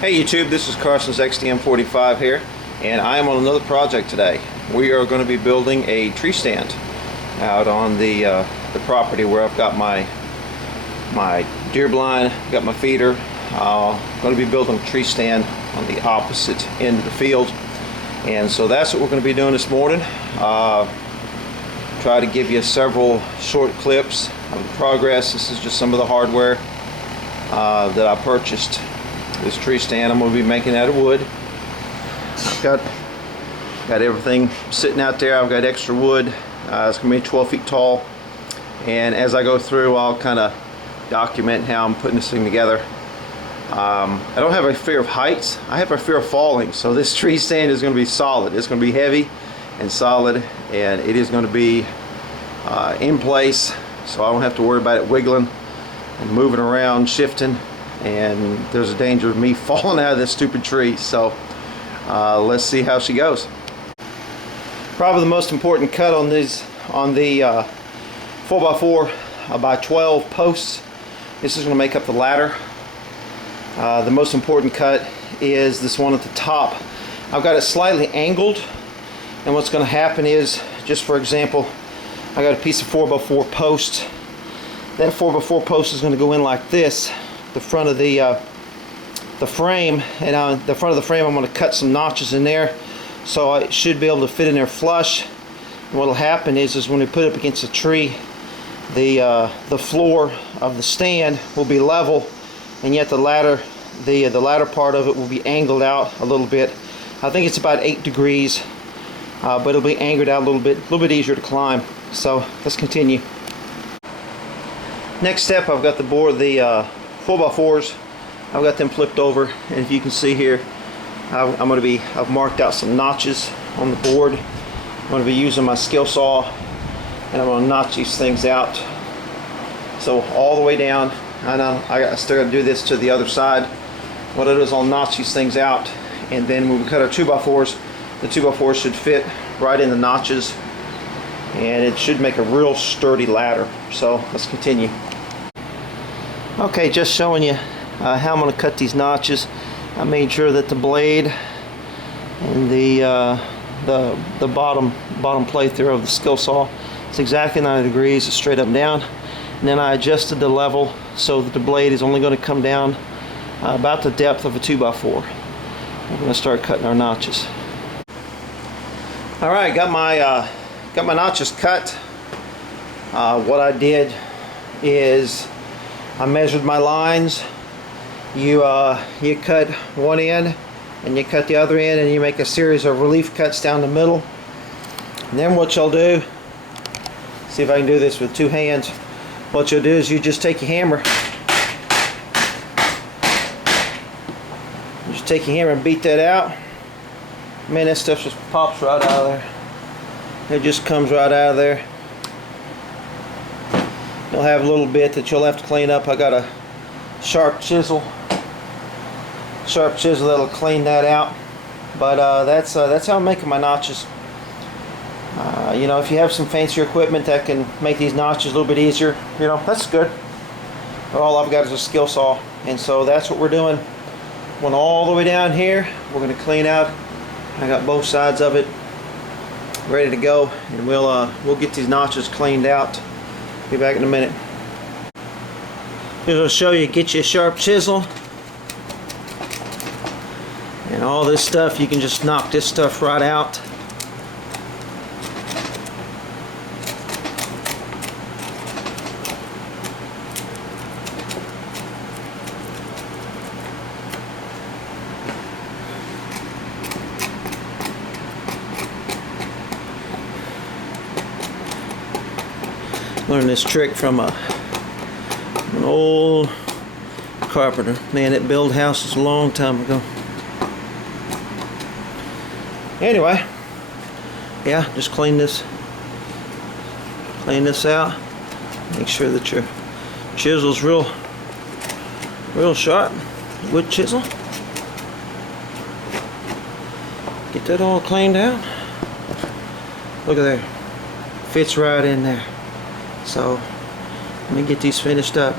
Hey YouTube, this is Carson's XDM45 here, and I am on another project today. We are going to be building a tree stand out on the property where I've got my deer blind, got my feeder. I'm going to be building a tree stand on the opposite end of the field, and so that's what we're going to be doing this morning. Try to give you several short clips of the progress. This is just some of the hardware that I purchased. This tree stand I'm going to be making out of wood. I've got everything sitting out there. I've got extra wood. It's going to be 12 feet tall, and as I go through I'll kind of document how I'm putting this thing together. I don't have a fear of heights. I have a fear of falling, so this tree stand is going to be solid. It's going to be heavy and solid, and it is going to be in place, so I don't have to worry about it wiggling and moving around, shifting, and there's a danger of me falling out of this stupid tree. So let's see how she goes. Probably the most important cut on these, on the 4x4 by 12 posts. This is going to make up the ladder. The most important cut is this one at the top. I've got it slightly angled, and what's going to happen is, just for example, I got a piece of 4x4 post. That 4x4 post is going to go in like this, the front of the frame, and on the front of the frame I'm going to cut some notches in there, so I should be able to fit in there flush. And what will happen is when we put it up against a tree, the floor of the stand will be level, and yet the ladder part of it will be angled out a little bit. I think it's about 8 degrees, but it'll be angled out a little bit easier to climb. So let's continue. Next step, I've got the 4x4s. I've got them flipped over, and if you can see here, I've marked out some notches on the board. I'm going to be using my skill saw, and I'm going to notch these things out. So all the way down. I know I still got to do this to the other side. What I do is I'll notch these things out, and then when we cut our 2x4s, the 2x4s should fit right in the notches, and it should make a real sturdy ladder. So let's continue. Okay, just showing you how I'm going to cut these notches. I made sure that the blade and the bottom plate there of the skill saw, it's exactly 90 degrees, it's straight up and down. And then I adjusted the level so that the blade is only going to come down about the depth of a 2x4. We're going to start cutting our notches. All right, got my notches cut. What I did is I measured my lines. You cut one end and you cut the other end, and you make a series of relief cuts down the middle. And then what you'll do, see if I can do this with two hands. What you'll do is you just take your hammer. You just take your hammer and beat that out. Man, that stuff just pops right out of there. It just comes right out of there. You'll have a little bit that you'll have to clean up. I got a sharp chisel that'll clean that out. But that's how I'm making my notches. You know, if you have some fancier equipment that can make these notches a little bit easier, you know, that's good. But all I've got is a skill saw, and so that's what we're doing. Going all the way down here, we're going to clean out. I got both sides of it ready to go, and we'll get these notches cleaned out. Be back in a minute. Here's I'll show you. Get you a sharp chisel, and all this stuff, you can just knock this stuff right out. Learned this trick from an old carpenter. Man, that built houses a long time ago. Anyway, yeah, just clean this out. Make sure that your chisel's real sharp. Wood chisel. Get that all cleaned out. Look at there. Fits right in there. So let me get these finished up.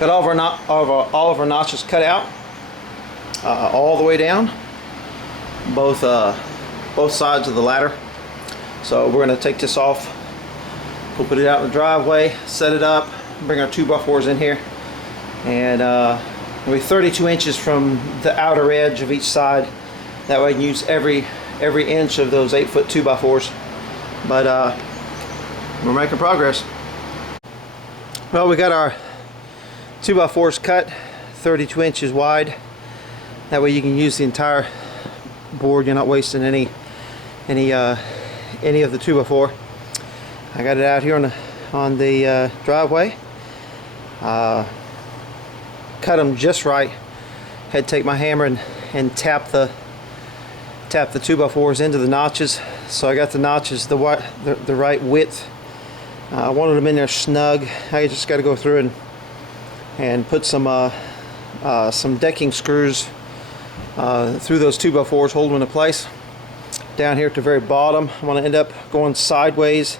Got all of our notches cut out, all the way down, both sides of the ladder. So we're going to take this off. We'll put it out in the driveway, set it up, bring our 2x4s in here, and we'll be 32 inches from the outer edge of each side. That way I can use every inch of those 8-foot 2x4s. But we're making progress. Well, we got our 2x4s cut 32 inches wide. That way you can use the entire board. You're not wasting any of the 2x4. I got it out here on the driveway. Cut them just right. Had to take my hammer and tap the 2x4s into the notches. So I got the notches the right width. I wanted them in there snug. I just got to go through and put some decking screws through those 2x4s, hold them into place. Down here at the very bottom, I'm going to end up going sideways,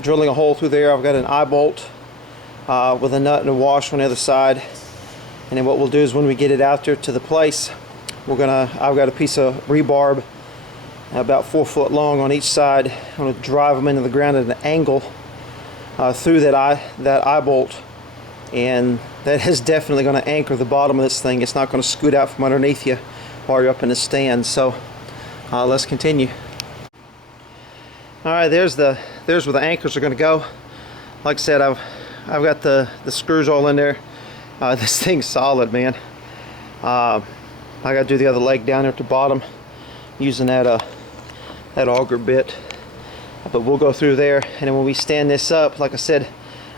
drilling a hole through there. I've got an eye bolt with a nut and a washer on the other side. And then what we'll do is when we get it out there to the place, I've got a piece of rebar about 4 foot long on each side. I'm going to drive them into the ground at an angle through that eye bolt, and that is definitely going to anchor the bottom of this thing. It's not going to scoot out from underneath you while you're up in the stand. So let's continue. All right, there's where the anchors are going to go. Like I said, I've got the screws all in there. This thing's solid, man. I got to do the other leg down there at the bottom using that auger bit. But we'll go through there, and then when we stand this up, like I said,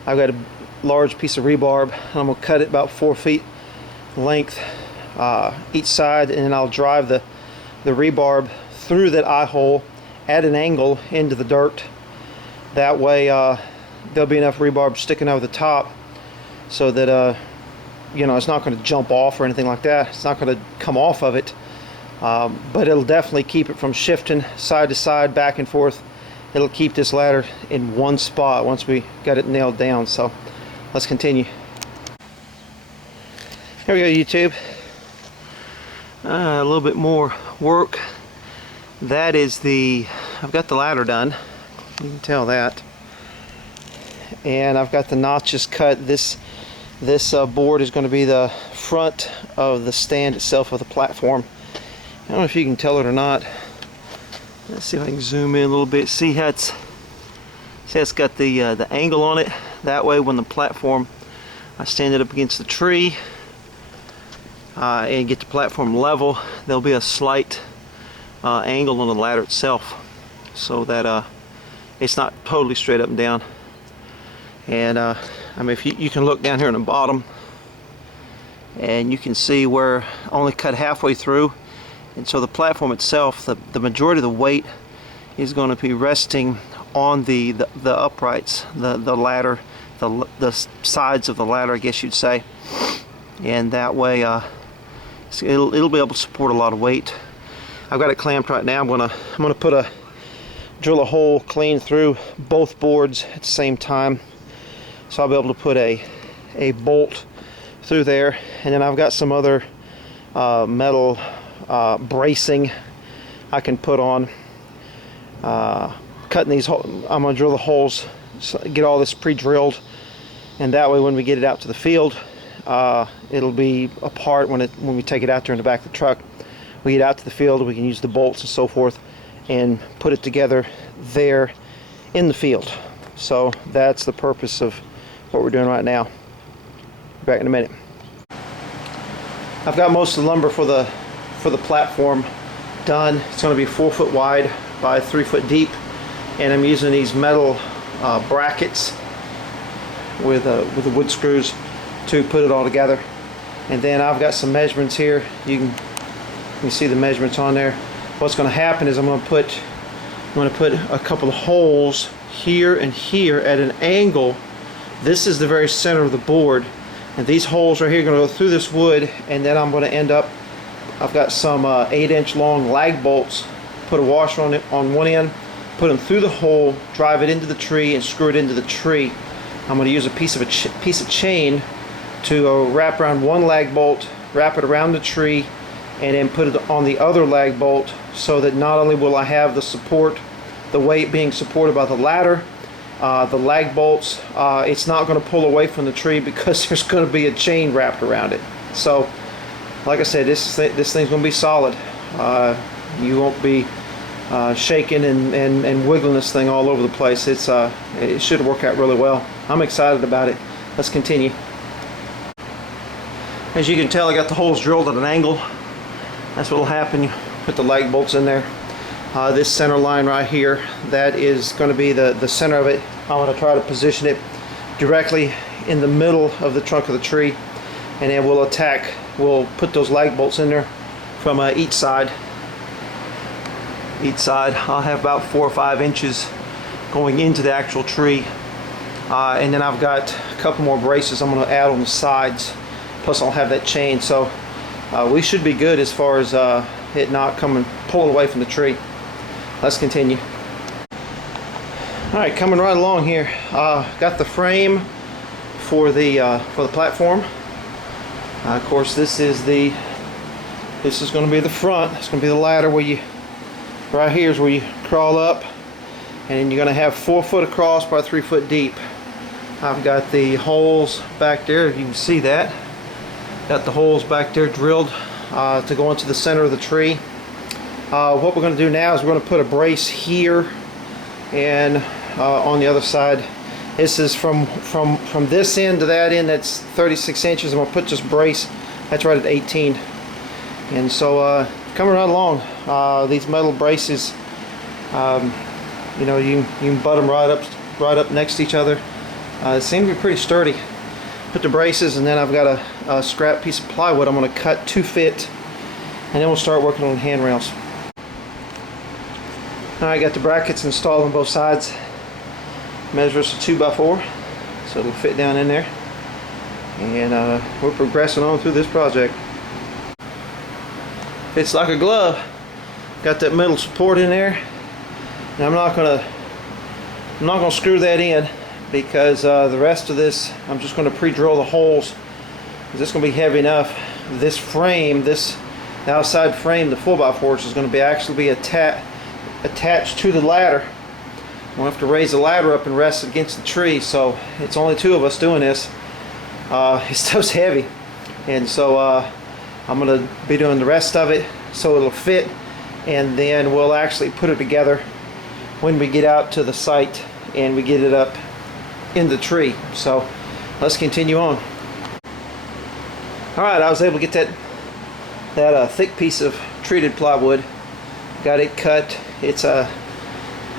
I've got a large piece of rebar, and I'm going to cut it about 4 feet length each side, and then I'll drive the rebar through that eye hole at an angle into the dirt. That way there'll be enough rebar sticking over the top so that it's not going to jump off or anything like that. It's not going to come off of it, but it'll definitely keep it from shifting side to side, back and forth. It'll keep this ladder in one spot once we got it nailed down. So let's continue. Here we go, YouTube. A little bit more work. That is I've got the ladder done. You can tell that. And I've got the notches cut. This board is going to be the front of the stand itself of the platform. I don't know if you can tell it or not. Let's see if I can zoom in a little bit. See how it's got the angle on it. That way when the platform, I stand it up against the tree and get the platform level, there'll be a slight angle on the ladder itself, so that it's not totally straight up and down. And I mean, if you can look down here on the bottom, and you can see where I only cut halfway through. And so the platform itself, the majority of the weight is going to be resting on the uprights, the ladder, the sides of the ladder, I guess you'd say. And that way it'll be able to support a lot of weight. I've got it clamped right now. I'm gonna drill a hole clean through both boards at the same time. So I'll be able to put a bolt through there, and then I've got some other metal bracing I can put on. Cutting these holes, I'm going to drill the holes, so get all this pre-drilled, and that way when we get it out to the field, it'll be apart when we take it out there in the back of the truck. We get out to the field, we can use the bolts and so forth and put it together there in the field. So that's the purpose of what we're doing right now. Back in a minute. I've got most of the lumber for the platform done. It's going to be 4 foot wide by 3 foot deep, and I'm using these metal brackets with the wood screws to put it all together. And then I've got some measurements here. You can see the measurements on there. What's going to happen is I'm going to put a couple of holes here and here at an angle. This is the very center of the board, and these holes right here are going to go through this wood, and then I'm going to end up, I've got some 8-inch long lag bolts, put a washer on it on one end, put them through the hole, drive it into the tree, and screw it into the tree. I'm going to use a piece of chain to wrap around one lag bolt, wrap it around the tree, and then put it on the other lag bolt, so that not only will I have the support, the weight being supported by the ladder, the lag bolts, it's not going to pull away from the tree because there's going to be a chain wrapped around it. So like I said, this thing's going to be solid. You won't be shaking and wiggling this thing all over the place. It should work out really well. I'm excited about it. Let's continue. As you can tell, I got the holes drilled at an angle. That's what will happen. You put the lag bolts in there. This center line right here, that is going to be the center of it. I'm going to try to position it directly in the middle of the trunk of the tree, and then we'll put those lag bolts in there from each side. I'll have about 4 or 5 inches going into the actual tree, and then I've got a couple more braces I'm going to add on the sides, plus I'll have that chain. So we should be good as far as it not pulling away from the tree. Let's continue. Alright, coming right along here. Got the frame for the platform. Of course, this is going to be the front. It's going to be the ladder right here is where you crawl up, and then you're going to have 4 foot across by 3 foot deep. I've got the holes back there, if you can see that. Got the holes back there drilled to go into the center of the tree. What we're going to do now is we're going to put a brace here and on the other side. This is from this end to that end, that's 36 inches. I'm going to put this brace, that's right at 18. And so coming right along, these metal braces, you know, you can butt them right up next to each other. They seem to be pretty sturdy. Put the braces, and then I've got a scrap piece of plywood I'm going to cut to fit, and then we'll start working on handrails. I got the brackets installed on both sides. Measure us a 2x4, so it'll fit down in there. And we're progressing on through this project. Fits like a glove. Got that metal support in there. And I'm not gonna screw that in, because the rest of this I'm just going to pre-drill the holes, because it's going to be heavy enough. This frame, the outside frame, the 4x4, is going to be actually attached to the ladder. We'll have to raise the ladder up and rest it against the tree, so it's only 2 of us doing this. This stuff's heavy, and so I'm going to be doing the rest of it so it'll fit, and then we'll actually put it together when we get out to the site and we get it up in the tree. So let's continue on. Alright, I was able to get that thick piece of treated plywood. Got it cut. It's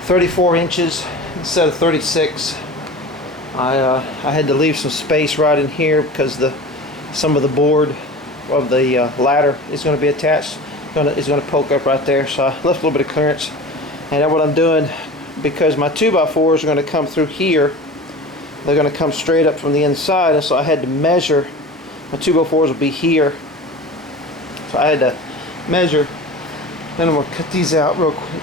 34 inches instead of 36. I had to leave some space right in here because some of the board of the ladder is going to be attached. Is going to poke up right there, so I left a little bit of clearance. And then what I'm doing, because my 2x4s are going to come through here, they're going to come straight up from the inside, and so I had to measure. My 2x4s will be here, so I had to measure. Then I'm going to cut these out real quick.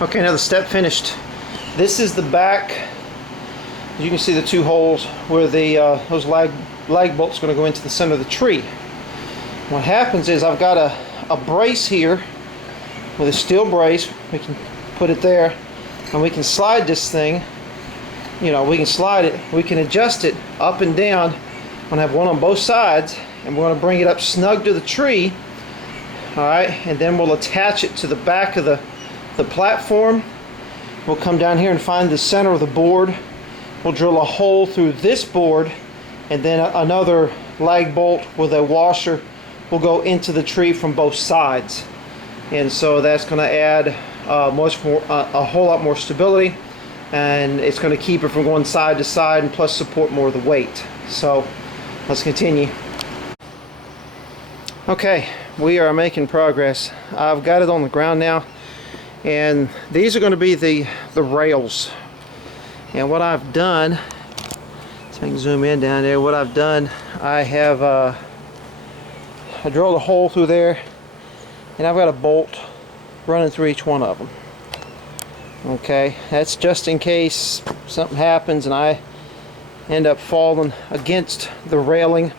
Okay, now the step finished. This is the back. You can see the 2 holes where those lag bolts are going to go into the center of the tree. What happens is I've got a brace here with a steel brace. We can put it there, and we can slide this thing. You know, we can slide it. We can adjust it up and down. I'm going to have one on both sides, and we're going to bring it up snug to the tree. Alright, and then we'll attach it to the back of the platform. We'll come down here and find the center of the board. We'll drill a hole through this board, and then another lag bolt with a washer will go into the tree from both sides. And so that's going to add a whole lot more stability, and it's going to keep it from going side to side, and plus support more of the weight. So let's continue. Okay, we are making progress. I've got it on the ground now, and these are going to be the rails. And what I've done, so I can zoom in down there, what I've done, I drilled a hole through there, and I've got a bolt running through each one of them. Okay, that's just in case something happens and I end up falling against the railing